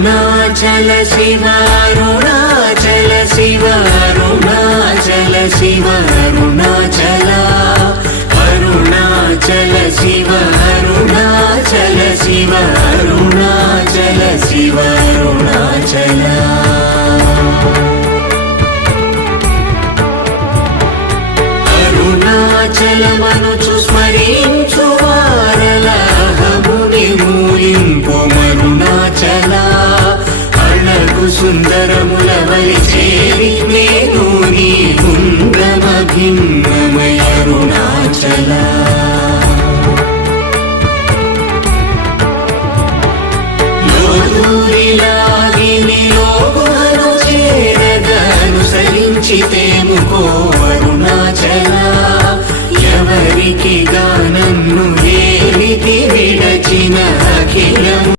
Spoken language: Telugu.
అరుణాచల శివ అరుణాచల శివ అరుణాచల శివ అరుణాచల అరుణాచల శివ అరుణాచల శివ అరుణాచల శివ అరుణాచల అరుణాచలమనుచు స్మరించు వారలహముని మూలింపు మరుణాచల అళగు సుందరముల వలి చేరి నేను నీ గుండ్రమ భిన్నమయ అరుణాచల లోదూరిలాగిని లోగుహను చేరదనుసరించితేముకో అరుణాచల ఎవరికి గానన్ను వేలికి విడచిన అఖిల